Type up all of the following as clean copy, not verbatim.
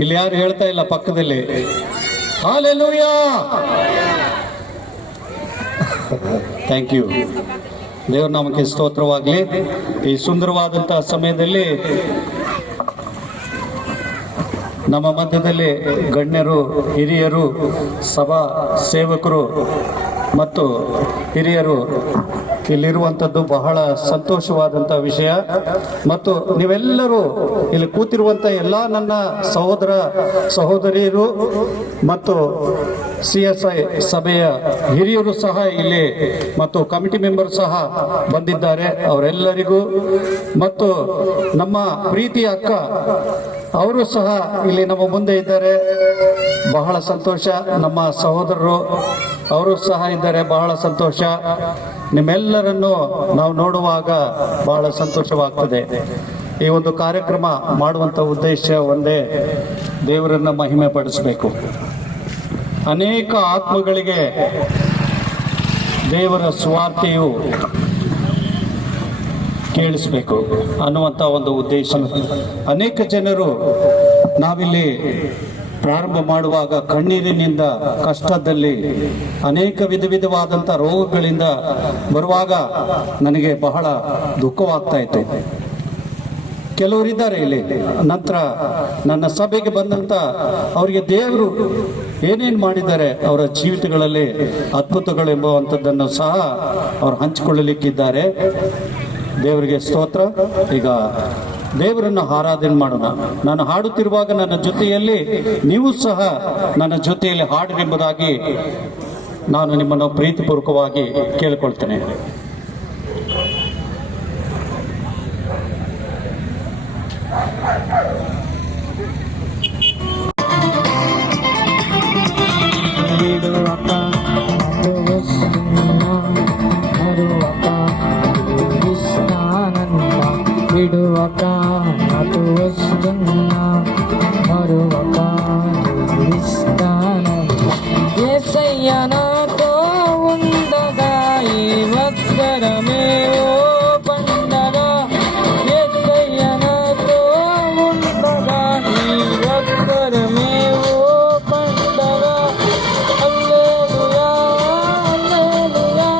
ಇಲ್ಲಿ ಯಾರು ಹೇಳ್ತಾ ಇಲ್ಲ ಪಕ್ಕದಲ್ಲಿ. ಹಾಲೆಲೂಯಾ. Thank you. ದೇವ್ರ ನಾಮಕ್ಕೆ ಸ್ತೋತ್ರವಾಗಲಿ. ಈ ಸುಂದರವಾದಂತಹ ಸಮಯದಲ್ಲಿ ನಮ್ಮ ಮಧ್ಯದಲ್ಲಿ ಗಣ್ಯರು, ಹಿರಿಯರು, ಸಭಾ ಸೇವಕರು ಮತ್ತು ಹಿರಿಯರು ಇಲ್ಲಿರುವಂಥದ್ದು ಬಹಳ ಸಂತೋಷವಾದಂಥ ವಿಷಯ. ಮತ್ತು ನೀವೆಲ್ಲರೂ ಇಲ್ಲಿ ಕೂತಿರುವಂಥ ಎಲ್ಲ ನನ್ನ ಸಹೋದರ ಸಹೋದರಿಯರು ಮತ್ತು CSI ಸಭೆಯ ಹಿರಿಯರು ಸಹ ಇಲ್ಲಿ ಮತ್ತು ಕಮಿಟಿ ಮೆಂಬರ್ ಸಹ ಬಂದಿದ್ದಾರೆ. ಅವರೆಲ್ಲರಿಗೂ ಮತ್ತು ನಮ್ಮ ಪ್ರೀತಿಯ ಅಕ್ಕ ಅವರು ಸಹ ಇಲ್ಲಿ ನಮ್ಮ ಮುಂದೆ ಇದ್ದಾರೆ. ಬಹಳ ಸಂತೋಷ. ನಮ್ಮ ಸಹೋದರರು ಅವರು ಸಹ ಇದ್ದಾರೆ. ಬಹಳ ಸಂತೋಷ. ನಿಮ್ಮೆಲ್ಲರನ್ನು ನಾವು ನೋಡುವಾಗ ಬಹಳ ಸಂತೋಷವಾಗ್ತದೆ. ಈ ಒಂದು ಕಾರ್ಯಕ್ರಮ ಮಾಡುವಂಥ ಉದ್ದೇಶ ಒಂದೇ, ದೇವರನ್ನು ಮಹಿಮೆ ಪಡಿಸಬೇಕು. ಅನೇಕ ಆತ್ಮಗಳಿಗೆ ದೇವರ ಸ್ವಾರ್ಥೆಯು ಕೇಳಿಸಬೇಕು ಅನ್ನುವಂಥ ಒಂದು ಉದ್ದೇಶ. ಅನೇಕ ಜನರು ನಾವಿಲ್ಲಿ ಪ್ರಾರಂಭ ಮಾಡುವಾಗ ಕಣ್ಣೀರಿನಿಂದ, ಕಷ್ಟದಲ್ಲಿ, ಅನೇಕ ವಿಧವಾದಂಥ ರೋಗಗಳಿಂದ ಬರುವಾಗ ನನಗೆ ಬಹಳ ದುಃಖವಾಗ್ತಾ ಇತ್ತು. ಕೆಲವರಿದ್ದಾರೆ ಇಲ್ಲಿ. ನಂತರ ನನ್ನ ಸಭೆಗೆ ಬಂದಂಥ ಅವರಿಗೆ ದೇವರು ಏನೇನು ಮಾಡಿದ್ದಾರೆ, ಅವರ ಜೀವಿತಗಳಲ್ಲಿ ಅದ್ಭುತಗಳೆಂಬುವಂಥದ್ದನ್ನು ಸಹ ಅವರು ಹಂಚಿಕೊಳ್ಳಲಿಕ್ಕಿದ್ದಾರೆ. ದೇವರಿಗೆ ಸ್ತೋತ್ರ. ಈಗ ದೇವರನ್ನು ಆರಾಧನೆ ಮಾಡೋಣ. ನಾನು ಹಾಡುತ್ತಿರುವಾಗ ನನ್ನ ಜೊತೆಯಲ್ಲಿ ನೀವು ಸಹ ನನ್ನ ಜೊತೆಯಲ್ಲಿ ಹಾಡಿರೆಂಬುದಾಗಿ ನಾನು ನಿಮ್ಮನ್ನು ಪ್ರೀತಿಪೂರ್ವಕವಾಗಿ ಕೇಳಿಕೊಳ್ತೇನೆ. విడువక నాతో వస్తున్నా, మరువక ఇస్తానన్నా. యేసయ్య నాతో ఉండగా ఈ వత్సరమే ఓ పండగ. యేసయ్య నాతో ఉండగా ఈ వత్సరమే ఓ పండగ. హల్లెలూయా, హల్లెలూయా,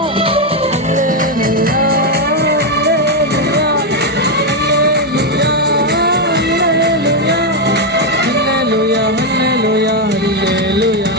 హల్లెలూయా.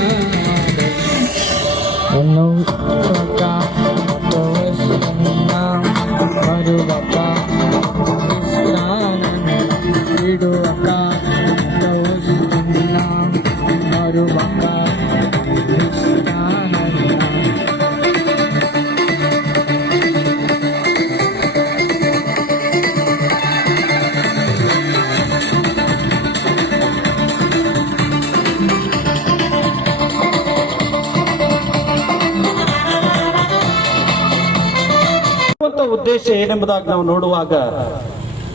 ಉದ್ದೇಶ ಏನೆಂಬುದಾಗಿ ನಾವು ನೋಡುವಾಗ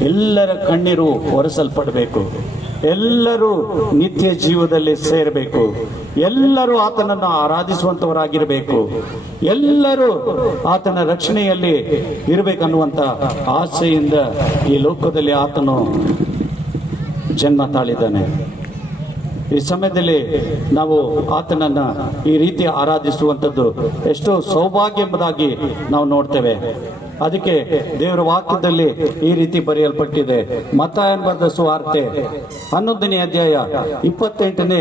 ಎಲ್ಲರ ಕಣ್ಣೀರು ಒರೆಸಲ್ಪಡಬೇಕು. ಎಲ್ಲರೂ ನಿತ್ಯ ಜೀವದಲ್ಲಿ ಸೇರಬೇಕು. ಎಲ್ಲರೂ ಆತನನ್ನು ಆರಾಧಿಸುವಂತವರಾಗಿರಬೇಕು. ಎಲ್ಲರೂ ಆತನ ರಕ್ಷಣೆಯಲ್ಲಿ ಇರಬೇಕನ್ನುವಂತ ಆಸೆಯಿಂದ ಈ ಲೋಕದಲ್ಲಿ ಆತನು ಜನ್ಮ ತಾಳಿದ್ದಾನೆ. ಈ ಸಮಯದಲ್ಲಿ ನಾವು ಆತನನ್ನ ಈ ರೀತಿ ಆರಾಧಿಸುವಂಥದ್ದು ಎಷ್ಟೋ ಸೌಭಾಗ್ಯ ಎಂಬುದಾಗಿ ನಾವು ನೋಡ್ತೇವೆ. ಅದಕ್ಕೆ ದೇವರ ವಾಕ್ಯದಲ್ಲಿ ಈ ರೀತಿ ಬರೆಯಲ್ಪಟ್ಟಿದೆ. ಮತ್ತಾಯನ ಬರೆದ ಸುವಾರ್ತೆ 11ನೇ ಅಧ್ಯಾಯ 28ನೇ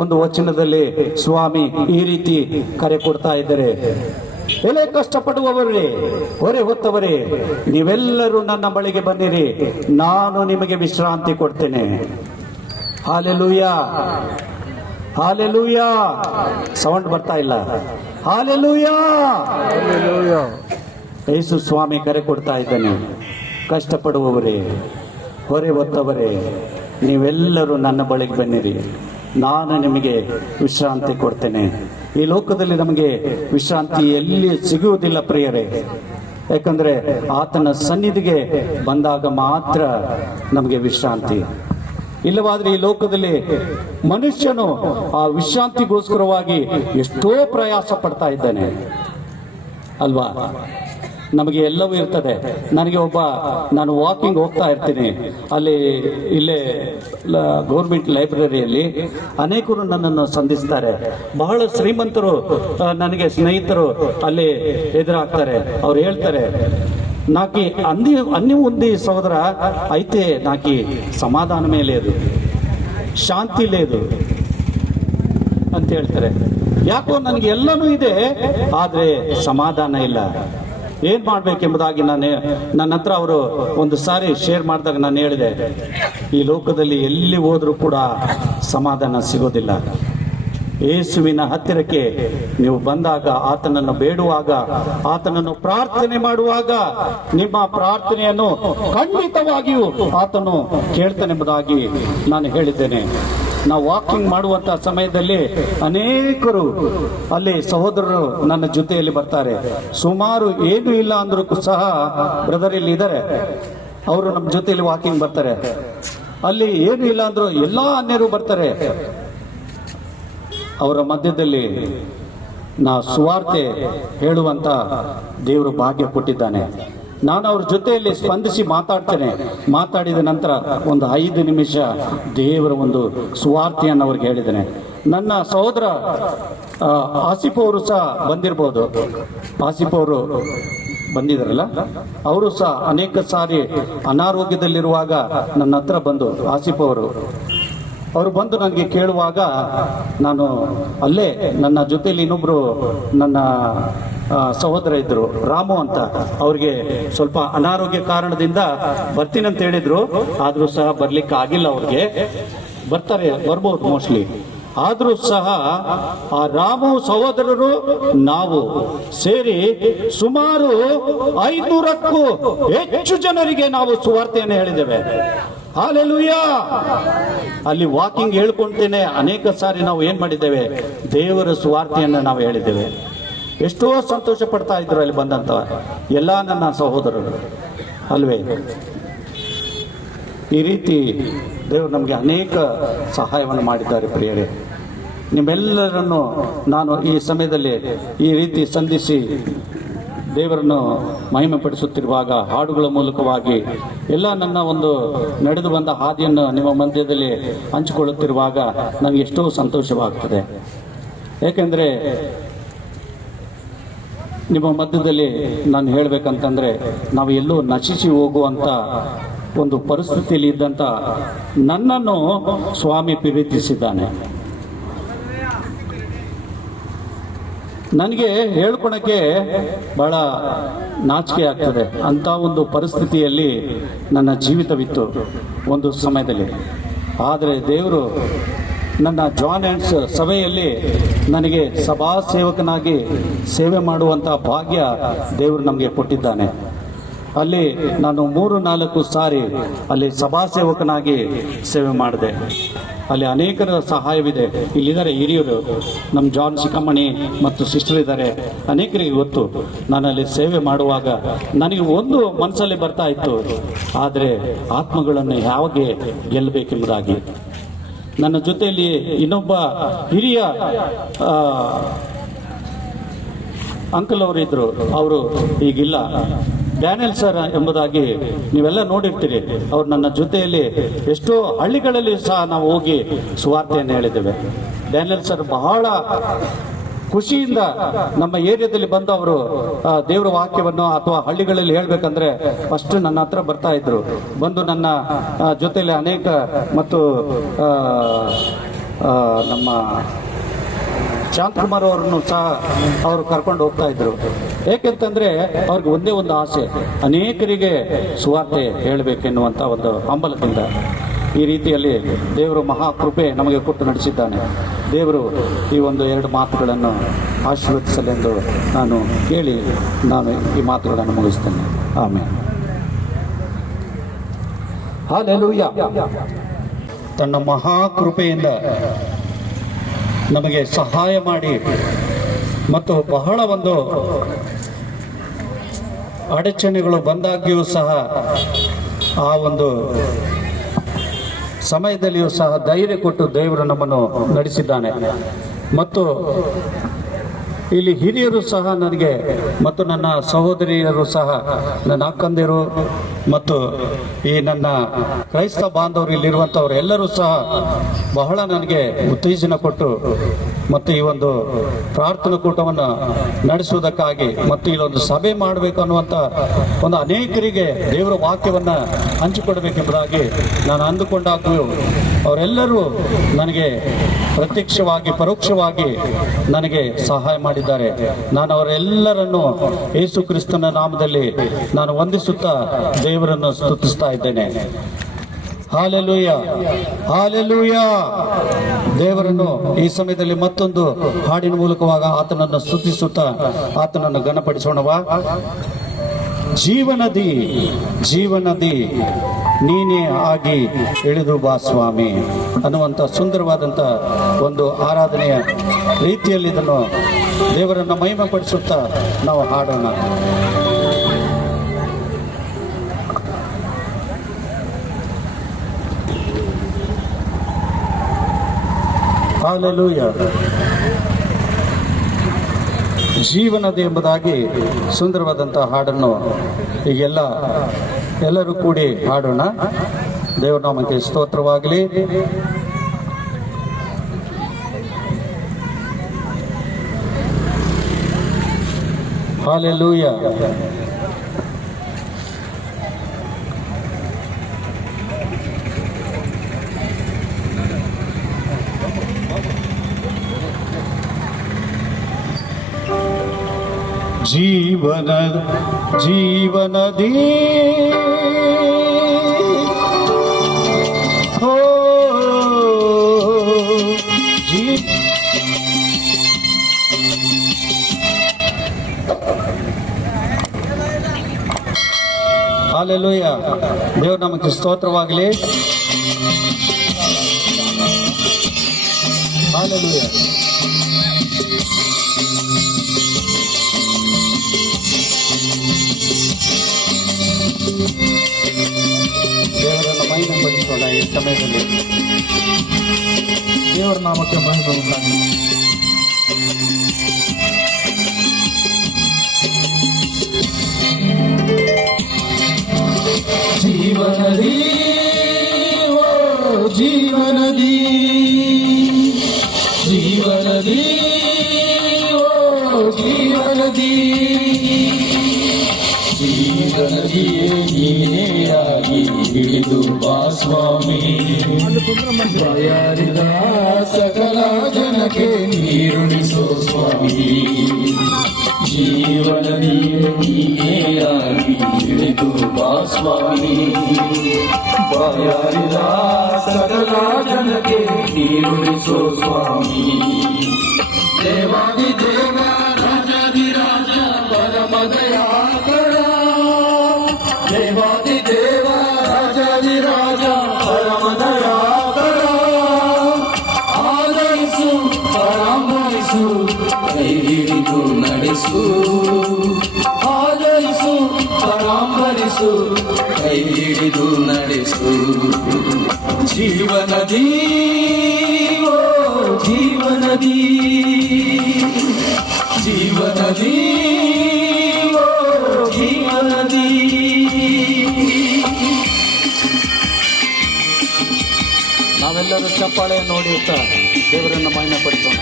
ಒಂದು ವಚನದಲ್ಲಿ ಸ್ವಾಮಿ ಈ ರೀತಿ ಕರೆ ಕೊಡ್ತಾ ಇದ್ದಾರೆ. ಎಲೆ ಕಷ್ಟಪಡುವವರೇ, ಹೊರೆ ಹೊತ್ತವರೇ, ನೀವೆಲ್ಲರೂ ನನ್ನ ಬಳಿಗೆ ಬನ್ನಿರಿ, ನಾನು ನಿಮಗೆ ವಿಶ್ರಾಂತಿ ಕೊಡ್ತೇನೆ. Hallelujah, hallelujah. ಸೌಂಡ್ ಬರ್ತಾ ಇಲ್ಲ. Hallelujah, hallelujah. ಯೇಸು ಸ್ವಾಮಿ ಕರೆ ಕೊಡ್ತಾ ಇದ್ದಾನೆ. ಕಷ್ಟಪಡುವವರೇ, ಹೊರೆ ಹೊತ್ತವರೇ, ನೀವೆಲ್ಲರೂ ನನ್ನ ಬಳಿಗೆ ಬನ್ನಿರಿ, ನಾನು ನಿಮಗೆ ವಿಶ್ರಾಂತಿ ಕೊಡ್ತೇನೆ. ಈ ಲೋಕದಲ್ಲಿ ನಮಗೆ ವಿಶ್ರಾಂತಿ ಎಲ್ಲಿ ಸಿಗುವುದಿಲ್ಲ ಪ್ರಿಯರೇ. ಯಾಕಂದ್ರೆ ಆತನ ಸನ್ನಿಧಿಗೆ ಬಂದಾಗ ಮಾತ್ರ ನಮಗೆ ವಿಶ್ರಾಂತಿ. ಇಲ್ಲವಾದ್ರೆ ಈ ಲೋಕದಲ್ಲಿ ಮನುಷ್ಯನು ಆ ವಿಶ್ರಾಂತಿಗೋಸ್ಕರವಾಗಿ ಎಷ್ಟೋ ಪ್ರಯಾಸ ಪಡ್ತಾ ಇದ್ದಾನೆ ಅಲ್ವಾ. ನಮಗೆ ಎಲ್ಲವೂ ಇರ್ತದೆ. ನನಗೆ ನಾನು ವಾಕಿಂಗ್ ಹೋಗ್ತಾ ಇರ್ತೀನಿ, ಇಲ್ಲೇ ಗೌರ್ಮೆಂಟ್ ಲೈಬ್ರರಿಯಲ್ಲಿ ಅನೇಕರು ನನ್ನನ್ನು ಸಂಧಿಸ್ತಾರೆ. ಬಹಳ ಶ್ರೀಮಂತರು ನನಗೆ ಸ್ನೇಹಿತರು ಅಲ್ಲಿ ಎದುರಾಗ್ತಾರೆ. ಅವ್ರು ಹೇಳ್ತಾರೆ, నాకి అన్ని ఉంది సోదర, అయితే నాకు సమాధానమే లేదు, ಶಾಂತಿ లేదు ಅಂತ ಹೇಳ್ತಾರೆ. ಯಾಕೋ ನನಗೆ ಎಲ್ಲನೂ ಇದೆ, ಆದರೆ ಸಮಾಧಾನ ಇಲ್ಲ. ಏನ್ ಮಾಡ್ಬೇಕೆಂಬುದಾಗಿ ನನ್ನ ಹತ್ರ ಅವರು ಒಂದು ಸಾರಿ ಶೇರ್ ಮಾಡಿದಾಗ ನಾನು ಹೇಳಿದೆ, ಈ ಲೋಕದಲ್ಲಿ ಎಲ್ಲಿ ಹೋದ್ರೂ ಕೂಡ ಸಮಾಧಾನ ಸಿಗೋದಿಲ್ಲ. ಯೇಸುವಿನ ಹತ್ತಿರಕ್ಕೆ ನೀವು ಬಂದಾಗ, ಆತನನ್ನು ಬೇಡುವಾಗ, ಆತನನ್ನು ಪ್ರಾರ್ಥನೆ ಮಾಡುವಾಗ, ನಿಮ್ಮ ಪ್ರಾರ್ಥನೆಯನ್ನು ಖಂಡಿತವಾಗಿಯೂ ಆತನು ಕೇಳ್ತಾನೆಂಬುದಾಗಿ ನಾನು ಹೇಳಿದ್ದೇನೆ. ನಾವು ವಾಕಿಂಗ್ ಮಾಡುವಂತಹ ಸಮಯದಲ್ಲಿ ಅನೇಕರು ಅಲ್ಲಿ ಸಹೋದರರು ನನ್ನ ಜೊತೆಯಲ್ಲಿ ಬರ್ತಾರೆ. ಸುಮಾರು ಏನು ಇಲ್ಲ ಅಂದ್ರೂ ಸಹ ಬ್ರದರ್ ಇಲ್ಲಿ ಇದ್ದಾರೆ, ಅವರು ನಮ್ಮ ಜೊತೆಯಲ್ಲಿ ವಾಕಿಂಗ್ ಬರ್ತಾರೆ. ಅಲ್ಲಿ ಏನು ಇಲ್ಲ ಅಂದ್ರು ಎಲ್ಲಾ ಅನ್ಯರು ಬರ್ತಾರೆ. ಅವರ ಮಧ್ಯದಲ್ಲಿ ಸುವಾರ್ತೆ ಹೇಳುವಂತ ದೇವರು ಭಾಗ್ಯ ಕೊಟ್ಟಿದ್ದಾನೆ. ನಾನು ಅವ್ರ ಜೊತೆಯಲ್ಲಿ ಸ್ಪಂದಿಸಿ ಮಾತಾಡಿದ ನಂತರ ಒಂದು 5 ನಿಮಿಷ ದೇವರ ಒಂದು ಸುವಾರ್ತೆಯನ್ನು ಅವ್ರಿಗೆ ಹೇಳಿದ್ದೇನೆ. ನನ್ನ ಸಹೋದರ ಆಸಿಫ್ ಅವರು ಸಹ ಬಂದಿರಬಹುದು, ಆಸಿಫ್ ಅವರು ಬಂದಿದ್ದಾರಲ್ಲ, ಅವರು ಸಹ ಅನೇಕ ಸಾರಿ ಅನಾರೋಗ್ಯದಲ್ಲಿರುವಾಗ ನನ್ನ ಹತ್ರ ಬಂದು, ಆಸಿಫ್ ಅವರು ಬಂದು ನನಗೆ ಕೇಳುವಾಗ, ನಾನು ಅಲ್ಲೇ ನನ್ನ ಜೊತೆಯಲ್ಲಿ ಇನ್ನೊಬ್ರು ನನ್ನ ಸಹೋದರ ಇದ್ರು, ರಾಮು ಅಂತ, ಅವ್ರಿಗೆ ಸ್ವಲ್ಪ ಅನಾರೋಗ್ಯ ಕಾರಣದಿಂದ ಬರ್ತೀನಂತ ಹೇಳಿದ್ರು. ಆದ್ರೂ ಸಹ ಬರ್ಲಿಕ್ಕೆ ಆಗಿಲ್ಲ. ಅವ್ರಿಗೆ ಬರ್ಬೋದು ಮೋಸ್ಟ್ಲಿ. ಆದ್ರೂ ಸಹ ಆ ರಾಮು ಸಹೋದರರು ನಾವು ಸೇರಿ ಸುಮಾರು 500ಕ್ಕೂ ಹೆಚ್ಚು ಜನರಿಗೆ ನಾವು ಸುವಾರ್ತೆಯನ್ನು ಹೇಳಿದ್ದೇವೆ. ಹಾಲೆಲೂಯಾ. ಅಲ್ಲಿ ವಾಕಿಂಗ್ ಹೇಳ್ಕೊಂತೇನೆ ಅನೇಕ ಸಾರಿ ನಾವು ಏನ್ ಮಾಡಿದ್ದೇವೆ, ದೇವರ ಸುವಾರ್ತೆಯನ್ನು ನಾವು ಹೇಳಿದ್ದೇವೆ. ಎಷ್ಟೋ ಸಂತೋಷ ಪಡ್ತಾ ಇದ್ರು ಅಲ್ಲಿ ಬಂದಂತ ಎಲ್ಲ ನನ್ನ ಸಹೋದರರು ಅಲ್ವೇ. ಈ ರೀತಿ ದೇವರು ನಮಗೆ ಅನೇಕ ಸಹಾಯವನ್ನು ಮಾಡಿದ್ದಾರೆ ಪ್ರಿಯರೇ. ನಿಮ್ಮೆಲ್ಲರನ್ನು ನಾನು ಈ ಸಮಯದಲ್ಲಿ ಈ ರೀತಿ ಸಂಧಿಸಿ ದೇವರನ್ನು ಮಹಿಮೆ ಪಡಿಸುತ್ತಿರುವಾಗ, ಹಾಡುಗಳ ಮೂಲಕವಾಗಿ ಎಲ್ಲ ನನ್ನ ಒಂದು ನಡೆದು ಬಂದ ಹಾದಿಯನ್ನು ನಿಮ್ಮ ಮಧ್ಯದಲ್ಲಿ ಹಂಚಿಕೊಳ್ಳುತ್ತಿರುವಾಗ ನನಗೆ ಎಷ್ಟೋ ಸಂತೋಷವಾಗ್ತದೆ. ಏಕೆಂದರೆ ನಿಮ್ಮ ಮಧ್ಯದಲ್ಲಿ ನಾನು ಹೇಳಬೇಕಂತಂದ್ರೆ, ನಾವು ಎಲ್ಲೋ ನಶಿಸಿ ಹೋಗುವಂತ ಒಂದು ಪರಿಸ್ಥಿತಿಯಲ್ಲಿ ಇದ್ದಂತ ನನ್ನನ್ನು ಸ್ವಾಮಿ ಪ್ರೀತಿಸಿದ್ದಾನೆ. ನನಗೆ ಹೇಳ್ಕೊಳಕ್ಕೆ ಬಹಳ ನಾಚಿಕೆ ಆಗ್ತದೆ. ಅಂತ ಒಂದು ಪರಿಸ್ಥಿತಿಯಲ್ಲಿ ನನ್ನ ಜೀವಿತವಿತ್ತು ಒಂದು ಸಮಯದಲ್ಲಿ. ಆದರೆ ದೇವರು ನನ್ನ ಜಾನ್ ಆ್ಯಂಡ್ಸ್ ಸಭೆಯಲ್ಲಿ ನನಗೆ ಸಭಾ ಸೇವಕನಾಗಿ ಸೇವೆ ಮಾಡುವಂಥ ಭಾಗ್ಯ ದೇವರು ನಮಗೆ ಕೊಟ್ಟಿದ್ದಾನೆ. ಅಲ್ಲಿ ನಾನು 3-4 ಸಾರಿ ಅಲ್ಲಿ ಸಭಾ ಸೇವಕನಾಗಿ ಸೇವೆ ಮಾಡಿದೆ. ಅಲ್ಲಿ ಅನೇಕರ ಸಹಾಯವಿದೆ. ಇಲ್ಲಿದ್ದಾರೆ ಹಿರಿಯರು, ನಮ್ಮ ಜಾನ್ ಚಿಕ್ಕಮ್ಮಣಿ ಮತ್ತು ಸಿಸ್ಟರ್ ಇದ್ದಾರೆ, ಅನೇಕರಿಗೆ ಗೊತ್ತು. ನಾನು ಅಲ್ಲಿ ಸೇವೆ ಮಾಡುವಾಗ ನನಗೆ ಒಂದು ಮನಸ್ಸಲ್ಲಿ ಬರ್ತಾ ಇತ್ತು, ಆದರೆ ಆತ್ಮಗಳನ್ನು ಯಾವಾಗ ಗೆಲ್ಲಬೇಕೆಂಬುದಾಗಿ. ನನ್ನ ಜೊತೆಯಲ್ಲಿ ಇನ್ನೊಬ್ಬ ಹಿರಿಯ ಅಂಕಲ್ ಅವರು ಇದ್ರು, ಅವರು ಈಗಿಲ್ಲ, ಡ್ಯಾನಿಯಲ್ ಸರ್ ಎಂಬುದಾಗಿ ನೀವೆಲ್ಲ ನೋಡಿರ್ತೀರಿ. ಅವ್ರು ನನ್ನ ಜೊತೆಯಲ್ಲಿ ಎಷ್ಟೋ ಹಳ್ಳಿಗಳಲ್ಲಿ ಸಹ ನಾವು ಹೋಗಿ ಸುವಾರ್ತೆಯನ್ನು ಹೇಳಿದ್ದೇವೆ. ಡ್ಯಾನಿಯಲ್ ಸರ್ ಬಹಳ ಖುಷಿಯಿಂದ ನಮ್ಮ ಏರಿಯಾದಲ್ಲಿ ಬಂದು ಅವರು ದೇವರ ವಾಕ್ಯವನ್ನು ಅಥವಾ ಹಳ್ಳಿಗಳಲ್ಲಿ ಹೇಳ್ಬೇಕಂದ್ರೆ ಫಸ್ಟ್ ನನ್ನ ಹತ್ರ ಬರ್ತಾ ಇದ್ರು. ಬಂದು ನನ್ನ ಜೊತೆಯಲ್ಲಿ ಅನೇಕ ಮತ್ತು ನಮ್ಮ ಶಾಂತಕುಮಾರ್ ಅವರನ್ನು ಸಹ ಅವರು ಕರ್ಕೊಂಡು ಹೋಗ್ತಾ ಇದ್ರು. ಏಕೆಂತಂದ್ರೆ ಅವ್ರಿಗೆ ಒಂದೇ ಒಂದು ಆಸೆ, ಅನೇಕರಿಗೆ ಸುವಾರ್ತೆ ಹೇಳಬೇಕೆನ್ನುವಂಥ ಒಂದು ಹಂಬಲದಿಂದ. ಈ ರೀತಿಯಲ್ಲಿ ದೇವರು ಮಹಾಕೃಪೆ ನಮಗೆ ಕೊಟ್ಟು ನಡೆಸಿದ್ದಾನೆ. ದೇವರು ಈ ಒಂದು 2 ಮಾತುಗಳನ್ನು ಆಶೀರ್ವದಿಸಲೆಂದು ನಾನು ಕೇಳಿ ನಾನು ಈ ಮಾತುಗಳನ್ನು ಮುಗಿಸ್ತೇನೆ. ಆಮೇಲೆ ಹಲ್ಲೆಲೂಯಾ. ತನ್ನ ಮಹಾಕೃಪೆಯಿಂದ ನಮಗೆ ಸಹಾಯ ಮಾಡಿ ಮತ್ತು ಬಹಳ ಒಂದು ಅಡಚಣೆಗಳು ಬಂದಾಗ್ಯೂ ಸಹ ಆ ಒಂದು ಸಮಯದಲ್ಲಿಯೂ ಸಹ ಧೈರ್ಯ ಕೊಟ್ಟು ದೇವರು ನಮ್ಮನ್ನು ನಡೆಸಿದ್ದಾನೆ. ಮತ್ತು ಇಲ್ಲಿ ಹಿರಿಯರು ಸಹ ನನಗೆ ಮತ್ತು ನನ್ನ ಸಹೋದರಿಯರು ಸಹ, ನನ್ನ ಅಕ್ಕಂದಿರು ಮತ್ತು ಈ ನನ್ನ ಕ್ರೈಸ್ತ ಬಾಂಧವರು ಇಲ್ಲಿರುವಂಥವ್ರು ಎಲ್ಲರೂ ಸಹ ಬಹಳ ನನಗೆ ಉತ್ತೇಜನ ಕೊಟ್ಟು ಮತ್ತು ಈ ಒಂದು ಪ್ರಾರ್ಥನಾ ಕೂಟವನ್ನು ನಡೆಸುವುದಕ್ಕಾಗಿ ಮತ್ತು ಇಲ್ಲೊಂದು ಸಭೆ ಮಾಡಬೇಕು ಅನ್ನುವಂಥ ಒಂದು ಅನೇಕರಿಗೆ ದೇವರ ವಾಕ್ಯವನ್ನು ಹಂಚಿಕೊಡಬೇಕೆಂಬುದಾಗಿ ನಾನು ಅಂದುಕೊಂಡಾಗೂ ಅವರೆಲ್ಲರೂ ನನಗೆ ಪ್ರತ್ಯಕ್ಷವಾಗಿ ಪರೋಕ್ಷವಾಗಿ ನನಗೆ ಸಹಾಯ ಮಾಡಿದ್ದಾರೆ. ನಾನು ಅವರೆಲ್ಲರನ್ನು ಯೇಸು ಕ್ರಿಸ್ತನ ನಾಮದಲ್ಲಿ ನಾನು ವಂದಿಸುತ್ತಾ ದೇವರನ್ನು ಸ್ತುತಿಸ್ತಾ ಇದ್ದೇನೆ. Hallelujah, hallelujah. ದೇವರನ್ನು ಈ ಸಮಯದಲ್ಲಿ ಮತ್ತೊಂದು ಹಾಡಿನ ಮೂಲಕವಾಗಿ ಆತನನ್ನು ಸ್ತುತಿಸುತ್ತಾ ಆತನನ್ನು ಘನಪಡಿಸೋಣವಾ. ಜೀವನದಿ ಜೀವನದಿ ನೀನೇ ಆಗಿ ಇಳಿದು ಬಾ ಸ್ವಾಮಿ ಅನ್ನುವಂಥ ಸುಂದರವಾದಂಥ ಒಂದು ಆರಾಧನೆಯ ರೀತಿಯಲ್ಲಿ ಇದನ್ನು ದೇವರನ್ನು ಮಹಿಮೆಪಡಿಸುತ್ತಾ ನಾವು ಹಾಡೋಣ. ಹಾಲೆಲೂಯ. ಜೀವನದಿ ಎಂಬುದಾಗಿ ಸುಂದರವಾದಂಥ ಹಾಡನ್ನು ಈಗೆಲ್ಲ ಎಲ್ಲರೂ ಕೂಡಿ ಹಾಡೋಣ. ದೇವರ ನಾಮಕ್ಕೆ ಸ್ತೋತ್ರವಾಗಲಿ. ಹಾಲೆಲೂಯ. ಜೀವನದಿ ಹೋ ಹಾಲೆಲೂಯ. ದೇವರ ನಾಮಕ್ಕೆ ಸ್ತೋತ್ರವಾಗಲಿ. ಹಾಲೆಲೂಯ. ದೇವರನ್ನು ಮಹಿಮೆ ಪಡಿಸೋಣ. ಈ ಸಮಯದಲ್ಲಿ ದೇವರ ನಾಮಕ್ಕೆ ಮಹಿಮೆ ಉಂಟಾಗಲಿ. ಜೀವನದಿ ಓ ಜೀವನದಿ, ಜೀವನದಿ ಓ ಜೀವನದಿ, ಜೀವನದಿಯೇ ನೀನೆಯಾಗಿ ಇಳಿದು ಬಾ ಸ್ವಾಮಿ. ಬಾಯಾರಿದ ಸಕಲ ಜನಕ್ಕೆ ನೀರುಣಿಸೋ ಸ್ವಾಮಿ. ಜೀವನದಿಯೇ ನೀನೆಯಾಗಿ ಇಳಿದು ಬಾ ಸ್ವಾಮಿ. ಬಾಯಾರಿದ ಸಕಲ ಜನಕ್ಕೆ ನೀರುಣಿಸೋ ಸ್ವಾಮಿ. ದೇವಾದಿ ದೇವ ರಾಜಾದಿ ರಾಜ ಪರಮದಯಾಕರ, ದೇವಾದಿ ದೇವ ರಾಜಾದಿ ರಾಜ ಪರಮದಯಾಕರ. ಆದರಿಸು ಪರಾಂಬರಿಸು ಕೈ ಹಿಡಿದು ನಡೆಸು. ಆದರಿಸು ಪರಾಂಬರಿಸು ಕೈ ಹಿಡಿದು ನಡೆಸು. ಜೀವನದಿ ಓ ಜೀವನದಿ, ಜೀವನದಿ ಓ ಜೀವನದಿ. ನಾವೆಲ್ಲರೂ ಚಪ್ಪಾಳೆಯನ್ನು ನೋಡಿಯುತ್ತಾ ದೇವರನ್ನು ಮಹಿಮೆ ಪಡಿಸೋಣ.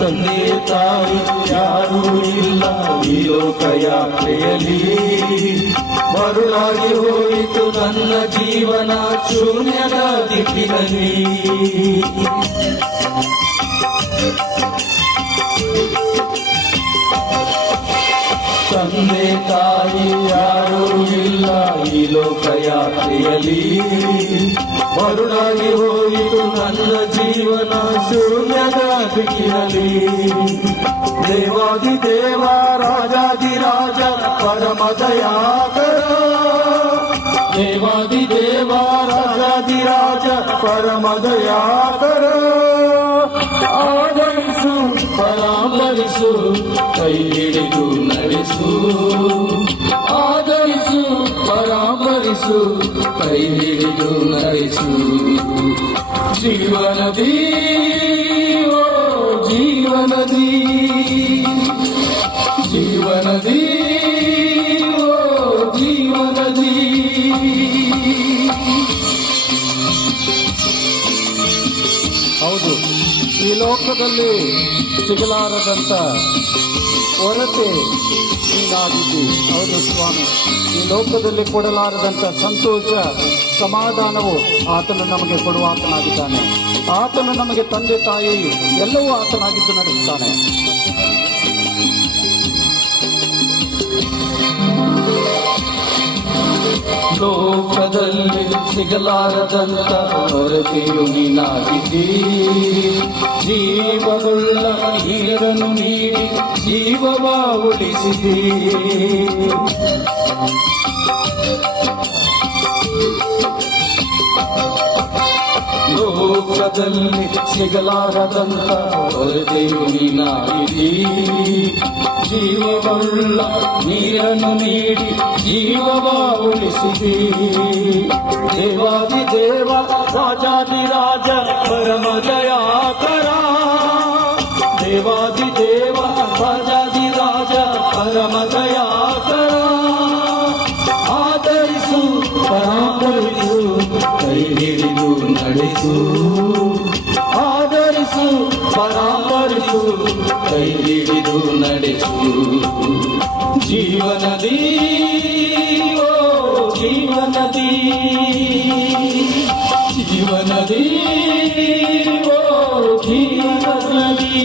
ತಂದೆ ತಾಯಿ ಯಾರೂ ಇಲ್ಲ ಈ ಲೋಕಯಾತ್ರೆಯಲ್ಲಿ. ಮರುಳಾಗಿ ಹೋಯಿತು ನನ್ನ ಜೀವನ ಶೂನ್ಯದ ದಿಕ್ಕಿನಲ್ಲಿ. ತಂದೆ ತಾಯಿ ಯಾರೂ ಇಲ್ಲ ಈ ಲೋಕಯಾತ್ರೆಯಲ್ಲಿ. ಮರುಳಾಗಿ ಹೋಯಿತು ನನ್ನ ಜೀವನ ಶೂನ್ಯದ ದಿಕ್ಕಿನಲ್ಲಿ. ದೇವಾದಿ ದೇವ ರಾಜಾದಿ ರಾಜ ಪರಮದಯಾಕರ, ದೇವಾದಿ ದೇವ ರಾಜಾದಿ ರಾಜ ಪರಮದಯಾಕರ. ಆದರಿಸು ಪರಾಮರಿಸು ಕೈ ಹಿಡಿದು ನಡೆಸು ಆದರಿಸು ಪರಾಮರಿಸು ಕೈ ಹಿಡಿದು ನಡೆಸು ಜೀವನದಿ ಓ ಜೀವನದಿ ಜೀವನದಿ ಓ ಜೀವನದಿ ಹೌದು, ಈ ಲೋಕದಲ್ಲಿ ಸಿಗಲಾರದಂತ ಹೊರತೆ ನೀನಾಗಿದ್ದಿ. ಹೌದು ಸ್ವಾಮಿ, ಈ ಲೋಕದಲ್ಲಿ ಕೊಡಲಾರದಂತ ಸಂತೋಷ ಸಮಾಧಾನವು ಆತನು ನಮಗೆ ಕೊಡುವಾತನಾಗಿದ್ದಾನೆ. ಆತನು ನಮಗೆ ತಂದೆ ತಾಯಿ ಎಲ್ಲವೂ ಆತನಾಗಿದ್ದು ನಡೆಸುತ್ತಾನೆ. ಲೋಕದಲ್ಲಿ ಸಿಗಲಾರದಂತ ಹೊರತೆಯು ನೀನಾಗಿದ್ದೀ. ಜೀವವುಳ್ಳ ನೀರನ್ನು ನೀಡಿ ಜೀವವ ಉಳಿಸಿದ್ದೀ. ಲೋಕದಲ್ಲಿ ಸಿಗಲಾರದಂತ ಹೊರತೆಯು ನೀನಾಗಿದ್ದೀ. ಜೀವವುಳ್ಳ ನೀರನ್ನು ನೀಡಿ ಜೀವವ ಉಳಿಸಿದಿ. ದೇವಾದಿ ದೇವ ರಾಜಾದಿ ರಾಜ ಪರಮ ದಯಾಕರ. ದೇವಾದಿ ದೇವ ರಾಜಾದಿ ರಾಜ ಪರಮ ದಯಾಕರ. ಆದರಿಸು ಪರಾಮರಿಸು ಕೈ ಹಿಡಿದು ನಡೆಸು. ಆದರಿಸು ಪರಾಮರಿಸು ಕೈ ಹಿಡಿದು ನಡೆಸು. ಜೀವನದಿ ಓ ಜೀವನದಿ ಜೀವನದಿ ಓ ಜೀವನದಿ.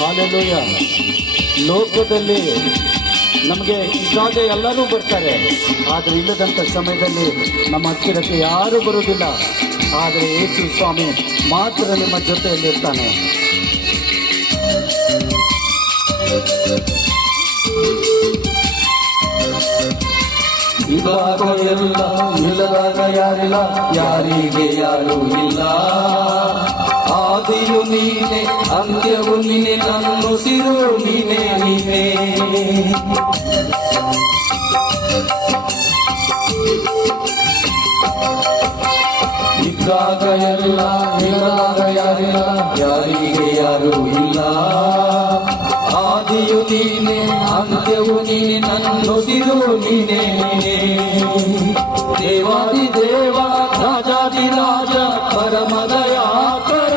ಹಾಲೆಲೂಯ. ಲೋಕದಲ್ಲಿ ನಮಗೆ ಇದ್ದಾಗ ಎಲ್ಲರೂ ಬರ್ತಾರೆ, ಆದರೆ ಇಲ್ಲದಂಥ ಸಮಯದಲ್ಲಿ ನಮ್ಮ ಹತ್ತಿರಕ್ಕೆ ಯಾರೂ ಬರುವುದಿಲ್ಲ. ಆದರೆ ಯೇಸು ಸ್ವಾಮಿ ಮಾತ್ರ ನಿಮ್ಮ ಜೊತೆಯಲ್ಲಿರ್ತಾನೆ. ಇವಾಗ ಎಲ್ಲ ಇಲ್ಲದಾಗ ಯಾರಿಲ್ಲ, ಯಾರಿಗೆ ಯಾರೂ ಇಲ್ಲ. ಆದಿಯು ನೀನೆ ಅಂತ್ಯವು ನೀನೆ, ನನ್ನುಸಿರು ನೀನೆ ನೀನೆ. ಇದ್ದಾಗ ಎಲ್ಲ ಇಲ್ಲದಾಗ ಯಾರಿಲ್ಲ, ಯಾರಿಗೆ ಯಾರೂ ಇಲ್ಲ. ಆದಿಯು ನೀನೆ ಅಂತ್ಯವು ನೀನೆ, ನನ್ನುಸಿರು ನೀನೆ ನೀನೆ. ದೇವಾದಿ ದೇವ ರಾಜಾದಿ ರಾಜ ಪರಮ ದಯಾಕರ.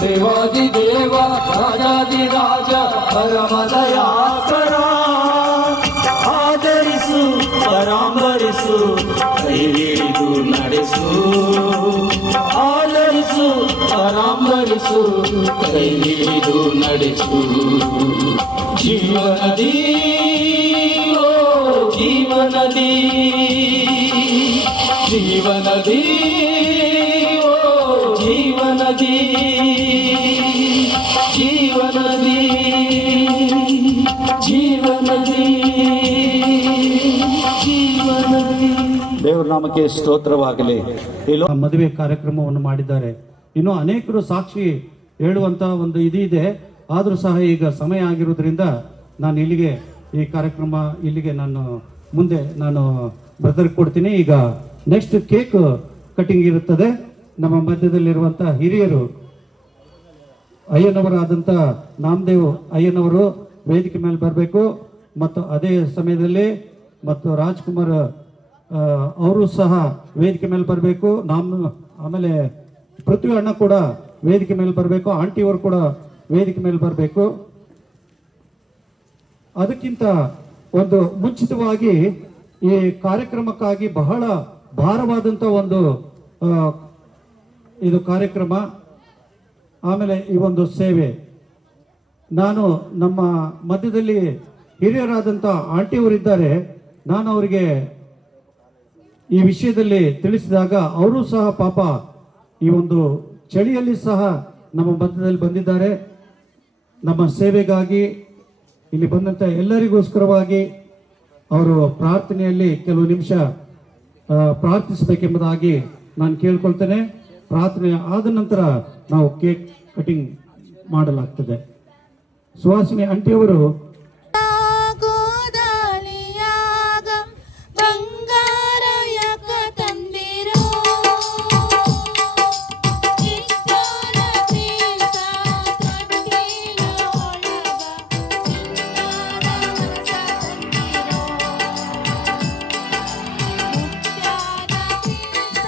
ದೇವಾದಿ ದೇವ ರಾಜಾದಿ ರಾಜ ಪರಮ ದಯಾಕರ. ಆದರಿಸು ಪರಾಮರಿಸು ಕೈ ಹಿಡಿದು ನಡೆಸು. ಆದರಿಸು ಪರಾಮರಿಸು ಕೈ ಹಿಡಿದು ನಡೆಸು. ಜೀವನದಿ ಓ ಜೀವನದಿ ಜೀವನದಿ ಓ ಜೀವನದಿ ಜೀವನದಿ ಜೀವನದಿ ಜೀವನದಿ. ದೇವರ ನಾಮಕ್ಕೆ ಸ್ತೋತ್ರವಾಗಲಿ. ಇಲ್ಲಿ ಮದುವೆ ಕಾರ್ಯಕ್ರಮವನ್ನು ಮಾಡಿದ್ದಾರೆ. ಇನ್ನು ಅನೇಕರು ಸಾಕ್ಷಿ ಹೇಳುವಂತ ಒಂದು ಇದೆ. ಆದರೂ ಸಹ ಈಗ ಸಮಯ ಆಗಿರೋದ್ರಿಂದ ನಾನು ಇಲ್ಲಿಗೆ ಈ ಕಾರ್ಯಕ್ರಮ ಇಲ್ಲಿಗೆ ಮುಂದೆ ನಾನು ಬ್ರದರ್ ಕೊಡ್ತೀನಿ. ಈಗ ನೆಕ್ಸ್ಟ್ ಕೇಕ್ ಕಟಿಂಗ್ ಇರುತ್ತದೆ. ನಮ್ಮ ಮಧ್ಯದಲ್ಲಿರುವಂತ ಹಿರಿಯರು ಅಯ್ಯನವರಾದಂಥ ನಾಮದೇವ್ ಅಯ್ಯನವರು ವೇದಿಕೆ ಮೇಲೆ ಬರಬೇಕು. ಮತ್ತು ಅದೇ ಸಮಯದಲ್ಲಿ ಮತ್ತು ರಾಜ್ಕುಮಾರ್ ಅವರು ಸಹ ವೇದಿಕೆ ಮೇಲೆ ಬರಬೇಕು. ಆಮೇಲೆ ಪೃಥ್ವಿ ಅಣ್ಣ ಕೂಡ ವೇದಿಕೆ ಮೇಲೆ ಬರಬೇಕು. ಆಂಟಿಯವರು ಕೂಡ ವೇದಿಕೆ ಮೇಲೆ ಬರಬೇಕು. ಅದಕ್ಕಿಂತ ಒಂದು ಮುಂಚಿತವಾಗಿ ಈ ಕಾರ್ಯಕ್ರಮಕ್ಕಾಗಿ ಬಹಳ ಭಾರವಾದಂಥ ಒಂದು ಇದು ಕಾರ್ಯಕ್ರಮ. ಆಮೇಲೆ ಈ ಒಂದು ಸೇವೆ ನಾನು ನಮ್ಮ ಮಧ್ಯದಲ್ಲಿ ಹಿರಿಯರಾದಂಥ ಆಂಟಿಯವರಿದ್ದಾರೆ. ನಾನು ಅವರಿಗೆ ಈ ವಿಷಯದಲ್ಲಿ ತಿಳಿಸಿದಾಗ ಅವರು ಸಹ ಪಾಪ ಈ ಒಂದು ಚಳಿಯಲ್ಲಿ ಸಹ ನಮ್ಮ ಮಧ್ಯದಲ್ಲಿ ಬಂದಿದ್ದಾರೆ. ನಮ್ಮ ಸೇವೆಗಾಗಿ ಇಲ್ಲಿ ಬಂದಂಥ ಎಲ್ಲರಿಗೋಸ್ಕರವಾಗಿ ಅವರು ಪ್ರಾರ್ಥನೆಯಲ್ಲಿ ಕೆಲವು ನಿಮಿಷ ಪ್ರಾರ್ಥಿಸಬೇಕೆಂಬುದಾಗಿ ನಾನು ಕೇಳ್ಕೊಳ್ತೇನೆ. ಪ್ರಾರ್ಥನೆ ಆದ ನಂತರ ನಾವು ಕೇಕ್ ಕಟಿಂಗ್ ಮಾಡಲಾಗ್ತದೆ. ಸುಹಾಸಿನಿ ಆಂಟಿಯವರು ಗೋದಾಳಿಯಾಗ ಬಂಗಾರ ಯಾಕ ತಂದಿರೋ ಚಿತ್ತಾರ ತೀರ್ಥ ತೊಟ್ಟಿಲ ಒಳಗ ಚಿತ್ತಾರ ಮನಸ ತಂದಿರೋ ಮುತ್ಯಾದ ತೀರ್ಥ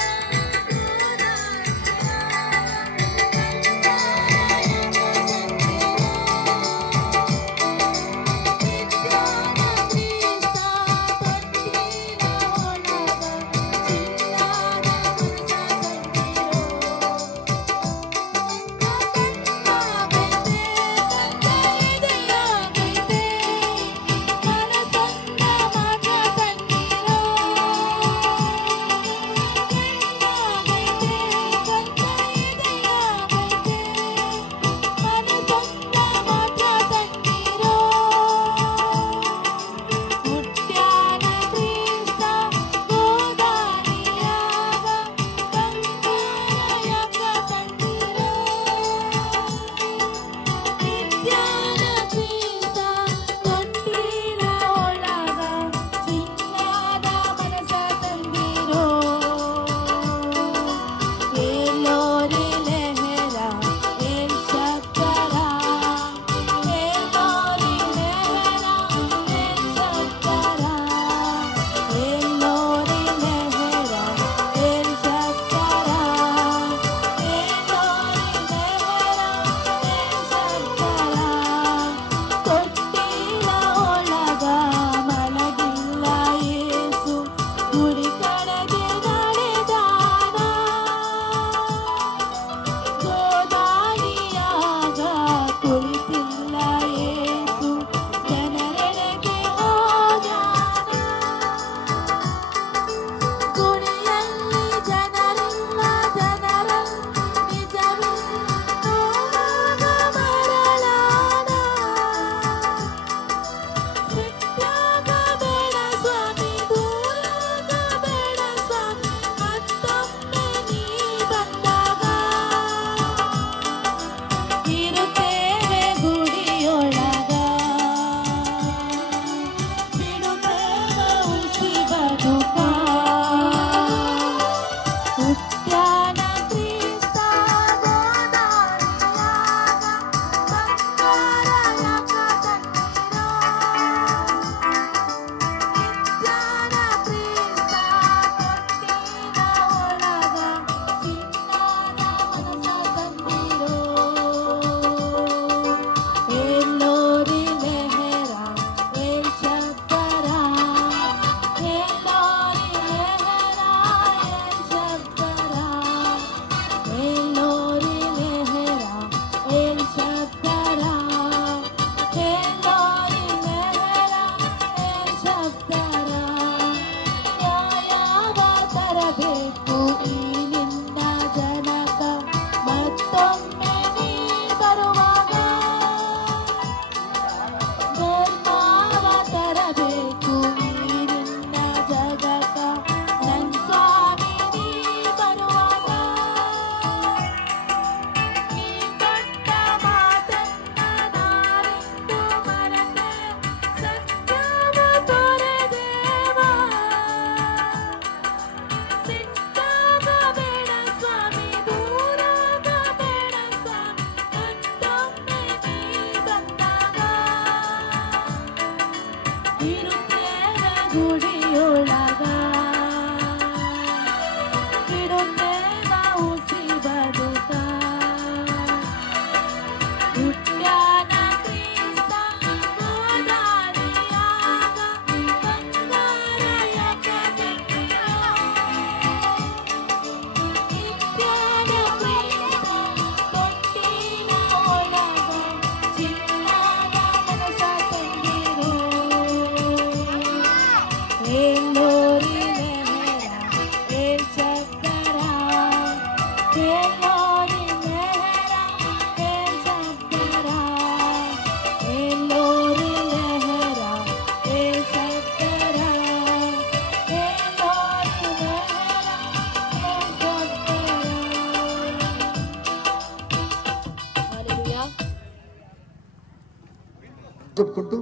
చెప్పుకుంటూ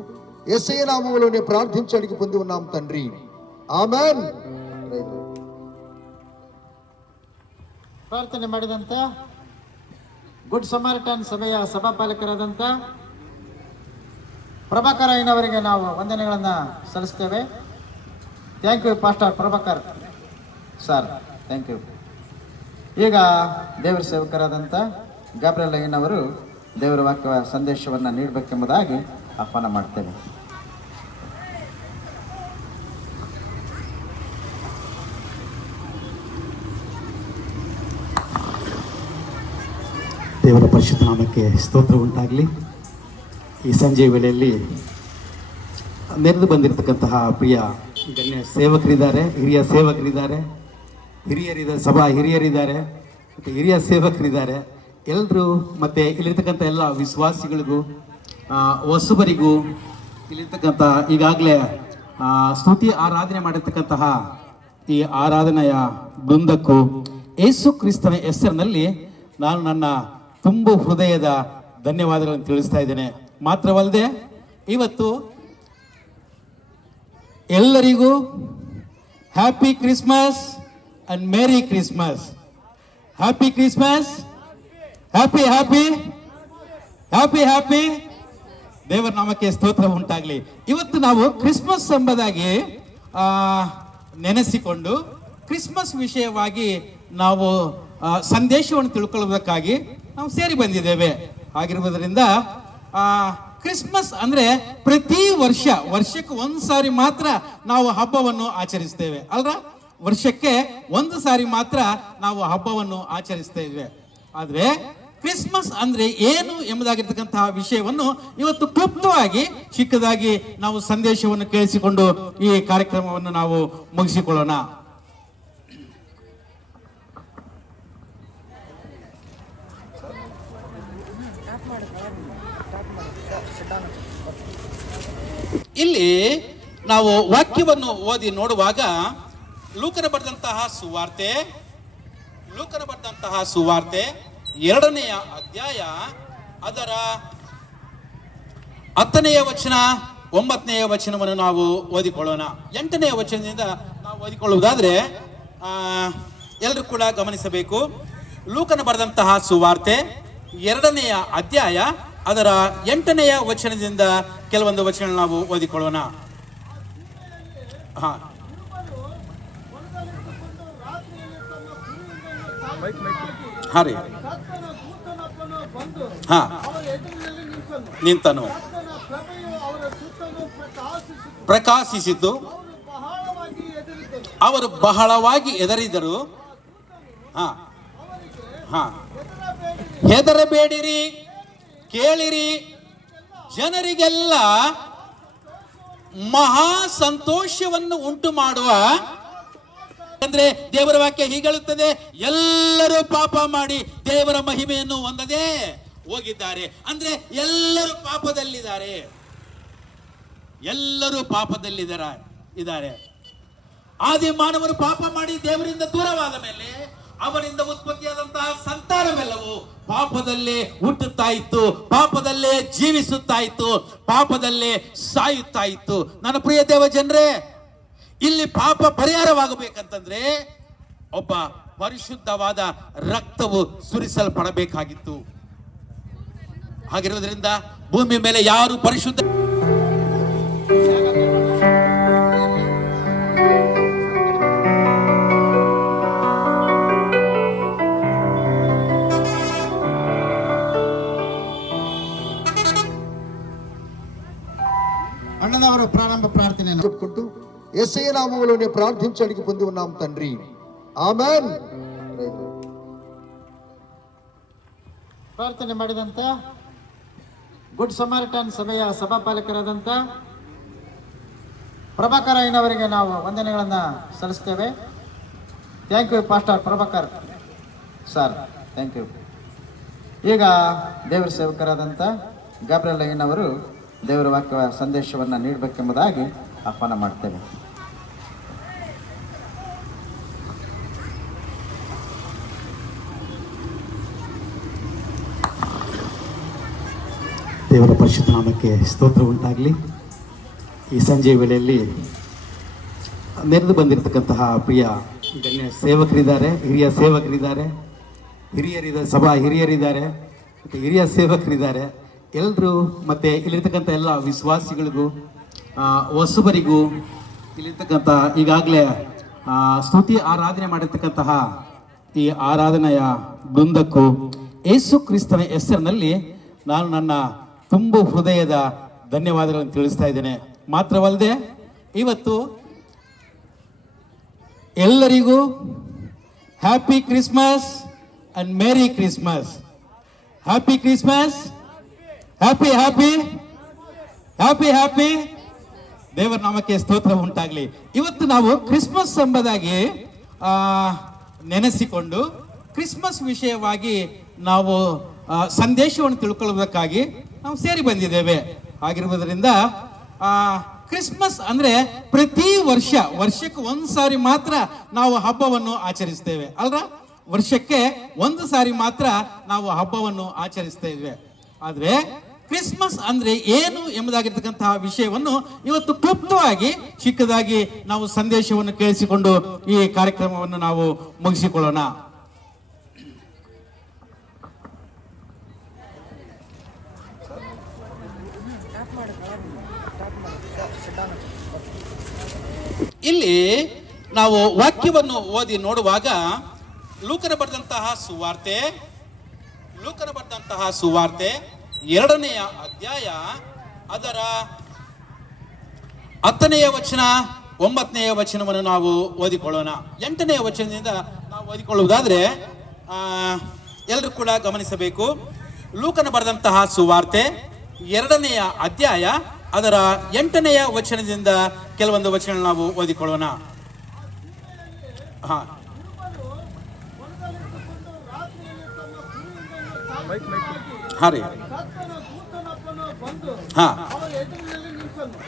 యేసయ్య నామములోనే ప్రార్థించి అడిగి పొంది ఉన్నాం తండ్రి, ఆమెన్. ಪ್ರಾರ್ಥನೆ ಮಾಡಿದಂಥ ಗುಡ್ ಸಮಾರಿಟನ್ ಸಭೆಯ ಸಭಾಪಾಲಕರಾದಂಥ ಪ್ರಭಾಕರ್ ಅಯ್ಯನವರಿಗೆ ನಾವು ವಂದನೆಗಳನ್ನು ಸಲ್ಲಿಸ್ತೇವೆ. Thank you pastor Prabhakar sir, thank you. ಈಗ ದೇವರ ಸೇವಕರಾದಂಥ ಗಾಬ್ರಿಯಲ್ ಅಯ್ಯನವರು ದೇವರ ವಾಕ್ಯ ಸಂದೇಶವನ್ನು ನೀಡಬೇಕೆಂಬುದಾಗಿ ಆಹ್ವಾನ ಮಾಡ್ತೇವೆ. ದೇವರ ಪರಿಶುದ್ಧ ನಾಮಕ್ಕೆ ಸ್ತೋತ್ರ ಉಂಟಾಗಲಿ. ಈ ಸಂಜೆ ವೇಳೆಯಲ್ಲಿ ನೆರೆದು ಬಂದಿರತಕ್ಕಂತಹ ಪ್ರಿಯ ಗಣ್ಯ ಸೇವಕರಿದ್ದಾರೆ, ಹಿರಿಯ ಸೇವಕರಿದ್ದಾರೆ, ಸಭಾ ಹಿರಿಯರಿದ್ದಾರೆ ಮತ್ತು ಹಿರಿಯ ಸೇವಕರಿದ್ದಾರೆ. ಎಲ್ಲರೂ ಮತ್ತು ಇಲ್ಲಿರ್ತಕ್ಕಂಥ ಎಲ್ಲ ವಿಶ್ವಾಸಿಗಳಿಗೂ ಹೊಸಬರಿಗೂ ಇಲ್ಲಿರ್ತಕ್ಕಂಥ ಈಗಾಗಲೇ ಸ್ತುತಿ ಆರಾಧನೆ ಮಾಡಿರ್ತಕ್ಕಂತಹ ಈ ಆರಾಧನೆಯ ಬೃಂದಕ್ಕೂ ಯೇಸು ಕ್ರಿಸ್ತನ ಹೆಸರಿನಲ್ಲಿ ನಾನು ನನ್ನ ತುಂಬು ಹೃದಯದ ಧನ್ಯವಾದಗಳನ್ನು ತಿಳಿಸ್ತಾ ಇದ್ದೇನೆ. ಮಾತ್ರವಲ್ಲದೆ ಇವತ್ತು ಎಲ್ಲರಿಗೂ happy Christmas and merry Christmas. Happy Christmas, happy happy happy happy. ದೇವರ ನಾಮಕ್ಕೆ ಸ್ತೋತ್ರ ಉಂಟಾಗಲಿ. ಇವತ್ತು ನಾವು ಕ್ರಿಸ್ಮಸ್ ಎಂಬುದಾಗಿ ನೆನೆಸಿಕೊಂಡು ಕ್ರಿಸ್ಮಸ್ ವಿಷಯವಾಗಿ ನಾವು ಸಂದೇಶವನ್ನು ತಿಳ್ಕೊಳ್ಳುವುದಕ್ಕಾಗಿ ನಾವು ಸೇರಿ ಬಂದಿದ್ದೇವೆ. ಆಗಿರುವುದರಿಂದ ಕ್ರಿಸ್ಮಸ್ ಅಂದ್ರೆ ಪ್ರತಿ ವರ್ಷಕ್ಕೆ ಒಂದು ಸಾರಿ ಮಾತ್ರ ನಾವು ಹಬ್ಬವನ್ನು ಆಚರಿಸ್ತೇವೆ ಅಲ್ವಾ? ವರ್ಷಕ್ಕೆ ಒಂದು ಸಾರಿ ಮಾತ್ರ ನಾವು ಹಬ್ಬವನ್ನು ಆಚರಿಸ್ತೇವೆ. ಆದ್ರೆ ಕ್ರಿಸ್ಮಸ್ ಅಂದ್ರೆ ಏನು ಎಂಬುದಾಗಿರ್ತಕ್ಕಂತಹ ವಿಷಯವನ್ನು ಇವತ್ತು ಕ್ಲುಪ್ತವಾಗಿ ಚಿಕ್ಕದಾಗಿ ನಾವು ಸಂದೇಶವನ್ನು ಕೇಳಿಸಿಕೊಂಡು ಈ ಕಾರ್ಯಕ್ರಮವನ್ನು ನಾವು ಮುಗಿಸಿಕೊಳ್ಳೋಣ. ಇಲ್ಲಿ ನಾವು ವಾಕ್ಯವನ್ನು ಓದಿ ನೋಡುವಾಗ ಲೂಕನ ಬರೆದಂತಹ ಸುವಾರ್ತೆ 2ನೇ ಅಧ್ಯಾಯ ಅದರ 10ನೇ ವಚನ 9ನೇ ವಚನವನ್ನು ನಾವು ಓದಿಕೊಳ್ಳೋಣ. 8ನೇ ವಚನದಿಂದ ನಾವು ಓದಿಕೊಳ್ಳುವುದಾದ್ರೆ ಎಲ್ಲರೂ ಕೂಡ ಗಮನಿಸಬೇಕು. ಲೂಕನ ಬರೆದಂತಹ ಸುವಾರ್ತೆ 2ನೇ ಅಧ್ಯಾಯ ಅದರ 8ನೇ ವಚನದಿಂದ ಕೆಲವೊಂದು ವಚನ ನಾವು ಓದಿಕೊಳ್ಳೋಣ. ನಿಂತನು, ಪ್ರಕಾಶಿಸಿತು, ಅವರು ಬಹಳವಾಗಿ ಹೆದರಿದರು. ಹೆದರಬೇಡಿರಿ, ಕೇಳಿರಿ, ಜನರಿಗೆಲ್ಲ ಮಹಾ ಸಂತೋಷವನ್ನು ಉಂಟು ಮಾಡುವ. ಅಂದ್ರೆ ದೇವರ ವಾಕ್ಯ ಹೀಗೇಳುತ್ತದೆ, ಎಲ್ಲರೂ ಪಾಪ ಮಾಡಿ ದೇವರ ಮಹಿಮೆಯನ್ನು ಹೊಂದದೆ ಹೋಗಿದ್ದಾರೆ. ಅಂದ್ರೆ ಎಲ್ಲರೂ ಪಾಪದಲ್ಲಿದ್ದಾರೆ. ಆದಿ ಮಾನವರು ಪಾಪ ಮಾಡಿ ದೇವರಿಂದ ದೂರವಾದ ಮೇಲೆ ಅವರಿಂದ ಉತ್ಪತ್ತಿಯಾದಂತಹ ಸಂತಾನವೆಲ್ಲವೂ ಪಾಪದಲ್ಲೇ ಹುಟ್ಟುತ್ತಾ ಇತ್ತು, ಪಾಪದಲ್ಲೇ ಜೀವಿಸುತ್ತಾ ಇತ್ತು, ಪಾಪದಲ್ಲೇ ಸಾಯುತ್ತಾ ಇತ್ತು. ನನ್ನ ಪ್ರಿಯ ದೇವ ಜನರೇ, ಇಲ್ಲಿ ಪಾಪ ಪರಿಹಾರವಾಗಬೇಕಂತಂದ್ರೆ ಒಬ್ಬ ಪರಿಶುದ್ಧವಾದ ರಕ್ತವು ಸುರಿಸಲ್ಪಡಬೇಕಾಗಿತ್ತು. ಹಾಗಿರುವುದರಿಂದ ಭೂಮಿ ಮೇಲೆ ಯಾರು ಪರಿಶುದ್ಧ అన్నదవరు ప్రారంభ ప్రార్థన చెప్పుకుంటూ యేసయ్య నామములోనే ప్రార్థించి అడిగి పొంది ఉన్నాం తండ్రి, ఆమెన్. ಪ್ರಾರ್ಥನೆ ಮಾಡಿದಂಥ ಗುಡ್ ಸಮಾರಿಟನ್ ಸಭೆಯ ಸಭಾಪಾಲಕರಾದಂಥ ಪ್ರಭಾಕರ್ ಅಯ್ಯನವರಿಗೆ ನಾವು ವಂದನೆಗಳನ್ನು ಸಲ್ಲಿಸ್ತೇವೆ. Thank you pastor Prabhakar sir, thank you. ಈಗ ದೇವರ ಸೇವಕರಾದಂಥ ಗಾಬ್ರಿಯಲ್ ಅಯ್ಯನವರು ದೇವರ ವಾಕ್ಯ ಸಂದೇಶವನ್ನು ನೀಡಬೇಕೆಂಬುದಾಗಿ ಆಹ್ವಾನ ಮಾಡ್ತೇವೆ. ದೇವರ ಪರಿಶುದ್ಧ ನಾಮಕ್ಕೆ ಸ್ತೋತ್ರ ಉಂಟಾಗಲಿ. ಈ ಸಂಜೆ ವೇಳೆಯಲ್ಲಿ ನೆರೆದು ಬಂದಿರತಕ್ಕಂತಹ ಪ್ರಿಯ ಗಣ್ಯ ಸೇವಕರಿದ್ದಾರೆ, ಹಿರಿಯ ಸೇವಕರಿದ್ದಾರೆ, ಸಭಾ ಹಿರಿಯರಿದ್ದಾರೆ ಮತ್ತು ಹಿರಿಯ ಸೇವಕರಿದ್ದಾರೆ. ಎಲ್ಲರೂ ಮತ್ತು ಇಲ್ಲಿರ್ತಕ್ಕಂಥ ಎಲ್ಲ ವಿಶ್ವಾಸಿಗಳಿಗೂ ಹೊಸಬರಿಗೂ ಇಲ್ಲಿರ್ತಕ್ಕಂಥ ಈಗಾಗಲೇ ಸ್ತುತಿ ಆರಾಧನೆ ಮಾಡಿರ್ತಕ್ಕಂತಹ ಈ ಆರಾಧನೆಯ ಬೃಂದಕ್ಕೂ ಯೇಸು ಕ್ರಿಸ್ತನ ಹೆಸರಿನಲ್ಲಿ ನಾನು ನನ್ನ ತುಂಬು ಹೃದಯದ ಧನ್ಯವಾದಗಳನ್ನು ತಿಳಿಸ್ತಾ ಇದ್ದೇನೆ. ಮಾತ್ರವಲ್ಲದೆ ಇವತ್ತು ಎಲ್ಲರಿಗೂ happy Christmas and merry Christmas. Happy Christmas, happy happy happy happy. ದೇವರ ನಾಮಕ್ಕೆ ಸ್ತೋತ್ರ ಉಂಟಾಗಲಿ. ಇವತ್ತು ನಾವು ಕ್ರಿಸ್ಮಸ್ ಎಂಬುದಾಗಿ ನೆನೆಸಿಕೊಂಡು ಕ್ರಿಸ್ಮಸ್ ವಿಷಯವಾಗಿ ನಾವು ಸಂದೇಶವನ್ನು ತಿಳ್ಕೊಳ್ಳುವುದಕ್ಕಾಗಿ ನಾವು ಸೇರಿ ಬಂದಿದ್ದೇವೆ. ಆಗಿರುವುದರಿಂದ ಕ್ರಿಸ್ಮಸ್ ಅಂದ್ರೆ ಪ್ರತಿ ವರ್ಷಕ್ಕೆ ಒಂದು ಸಾರಿ ಮಾತ್ರ ನಾವು ಹಬ್ಬವನ್ನು ಆಚರಿಸ್ತೇವೆ ಅಲ್ವಾ? ವರ್ಷಕ್ಕೆ ಒಂದು ಸಾರಿ ಮಾತ್ರ ನಾವು ಹಬ್ಬವನ್ನು ಆಚರಿಸ್ತೇವೆ. ಆದ್ರೆ ಕ್ರಿಸ್ಮಸ್ ಅಂದ್ರೆ ಏನು ಎಂಬುದಾಗಿರ್ತಕ್ಕಂತಹ ವಿಷಯವನ್ನು ಇವತ್ತು ಕ್ಲುಪ್ತವಾಗಿ ಚಿಕ್ಕದಾಗಿ ನಾವು ಸಂದೇಶವನ್ನು ಕೇಳಿಸಿಕೊಂಡು ಈ ಕಾರ್ಯಕ್ರಮವನ್ನು ನಾವು ಮುಗಿಸಿಕೊಳ್ಳೋಣ. ಇಲ್ಲಿ ನಾವು ವಾಕ್ಯವನ್ನು ಓದಿ ನೋಡುವಾಗ ಲೂಕನ ಬರೆದಂತಹ ಸುವಾರ್ತೆ 2ನೇ ಅಧ್ಯಾಯ ಅದರ 10ನೇ ವಚನ 9ನೇ ವಚನವನ್ನು ನಾವು ಓದಿಕೊಳ್ಳೋಣ. 8ನೇ ವಚನದಿಂದ ನಾವು ಓದಿಕೊಳ್ಳುವುದಾದ್ರೆ ಎಲ್ಲರೂ ಕೂಡ ಗಮನಿಸಬೇಕು. ಲೂಕನ ಬರೆದಂತಹ ಸುವಾರ್ತೆ 2ನೇ ಅಧ್ಯಾಯ ಅದರ 8ನೇ ವಚನದಿಂದ ಕೆಲವೊಂದು ವಚನ ನಾವು ಓದಿಕೊಳ್ಳೋಣ.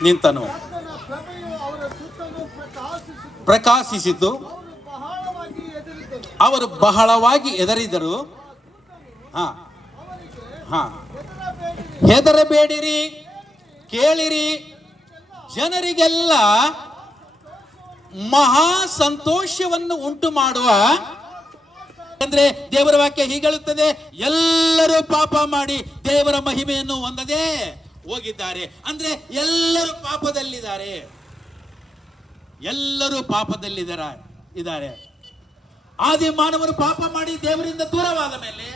ನಿಂತನು, ಪ್ರಕಾಶಿಸಿತು, ಅವರು ಬಹಳವಾಗಿ ಹೆದರಿದರು. ಹೆದರಬೇಡಿರಿ, ಕೇಳಿರಿ, ಜನರಿಗೆಲ್ಲ ಮಹಾ ಸಂತೋಷವನ್ನು ಉಂಟು ಮಾಡುವ, ಅಂದ್ರೆ ದೇವರ ವಾಕ್ಯ ಹೀಗೆ ಹೇಳುತ್ತದೆ, ಎಲ್ಲರೂ ಪಾಪ ಮಾಡಿ ದೇವರ ಮಹಿಮೆಯನ್ನು ಹೊಂದದೆ ಹೋಗಿದ್ದಾರೆ. ಅಂದ್ರೆ ಎಲ್ಲರೂ ಪಾಪದಲ್ಲಿದ್ದಾರೆ. ಆದಿ ಮಾನವರು ಪಾಪ ಮಾಡಿ ದೇವರಿಂದ ದೂರವಾದ ಮೇಲೆ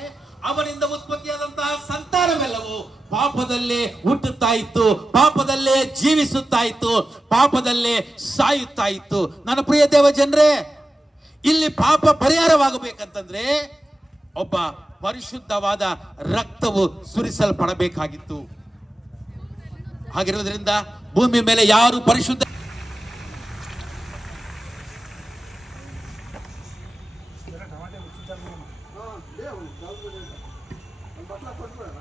ಅವರಿಂದ ಉತ್ಪತ್ತಿಯಾದಂತಹ ಸಂತಾನವೆಲ್ಲವೂ ಪಾಪದಲ್ಲೇ ಹುಟ್ಟುತ್ತಾ ಇತ್ತು, ಪಾಪದಲ್ಲೇ ಜೀವಿಸುತ್ತಾ ಇತ್ತು, ಪಾಪದಲ್ಲೇ ಸಾಯುತ್ತಾ ಇತ್ತು. ನನ್ನ ಪ್ರಿಯ ದೇವ ಜನರೇ, ಇಲ್ಲಿ ಪಾಪ ಪರಿಹಾರವಾಗಬೇಕಂತಂದ್ರೆ ಒಬ್ಬ ಪರಿಶುದ್ಧವಾದ ರಕ್ತವು ಸುರಿಸಲ್ಪಡಬೇಕಾಗಿತ್ತು. ಹಾಗಿರುವುದರಿಂದ ಭೂಮಿ ಮೇಲೆ ಯಾರು ಪರಿಶುದ್ಧ ಕೊಟ್ಬಿಡೋಣ.